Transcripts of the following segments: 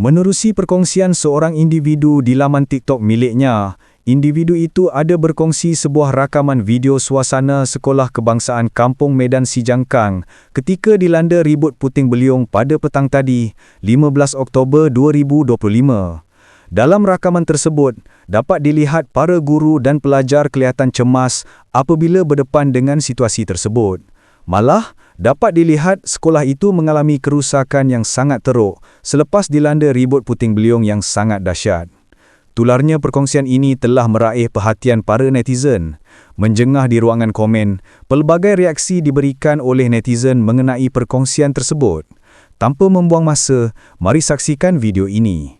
Menerusi perkongsian seorang individu di laman TikTok miliknya, individu itu ada berkongsi sebuah rakaman video suasana Sekolah Kebangsaan Kampung Medan Sijangkang ketika dilanda ribut puting beliung pada petang tadi, 15 Oktober 2025. Dalam rakaman tersebut, dapat dilihat para guru dan pelajar kelihatan cemas apabila berdepan dengan situasi tersebut. Malah, dapat dilihat sekolah itu mengalami kerusakan yang sangat teruk selepas dilanda ribut puting beliung yang sangat dahsyat. Tularnya perkongsian ini telah meraih perhatian para netizen. Menjengah di ruangan komen, pelbagai reaksi diberikan oleh netizen mengenai perkongsian tersebut. Tanpa membuang masa, mari saksikan video ini.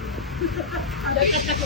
Ada kata-kata.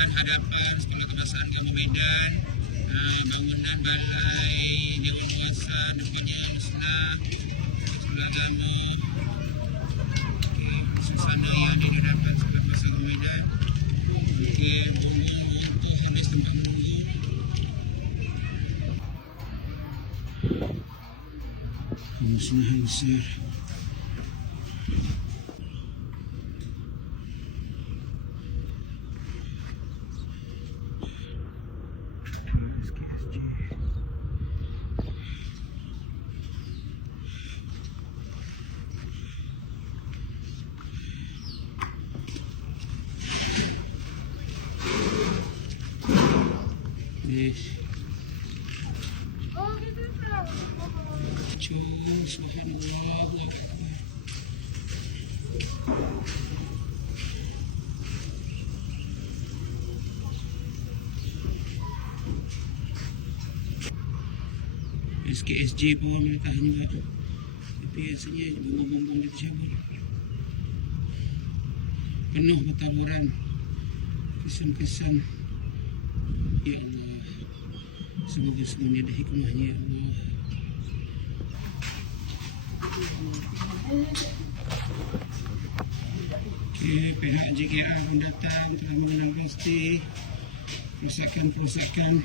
Kawasan hadapan Sekolah Kebangsaan Kampung Medan. Uh, bangunan balai Dewan Kuasa depannya Nuslah Sekolah Agama. Okey, suasana yang di hadapan Sekolah Kebangsaan Kampung Medan. Okey, bumbung untuk habis tempat menunggu. Besar. Yes. Jom, subhanallah. SKSJ pun meletaknya juga. Tapi rasanya bumbung-bumbung dia tercabut. Penuh bertaburan. Ya Allah. Semoga semuanya ada hikmahnya ya Allah. Okey, pihak JKR pun datang telah mengenal pasti kerusakan-kerusakan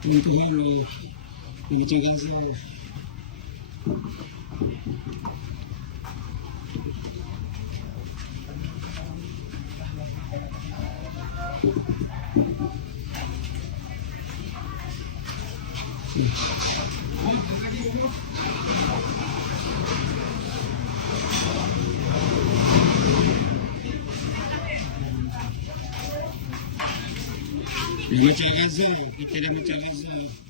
Contohnya lo macam Gaza. Dah macam Gaza, kita dah macam Gaza.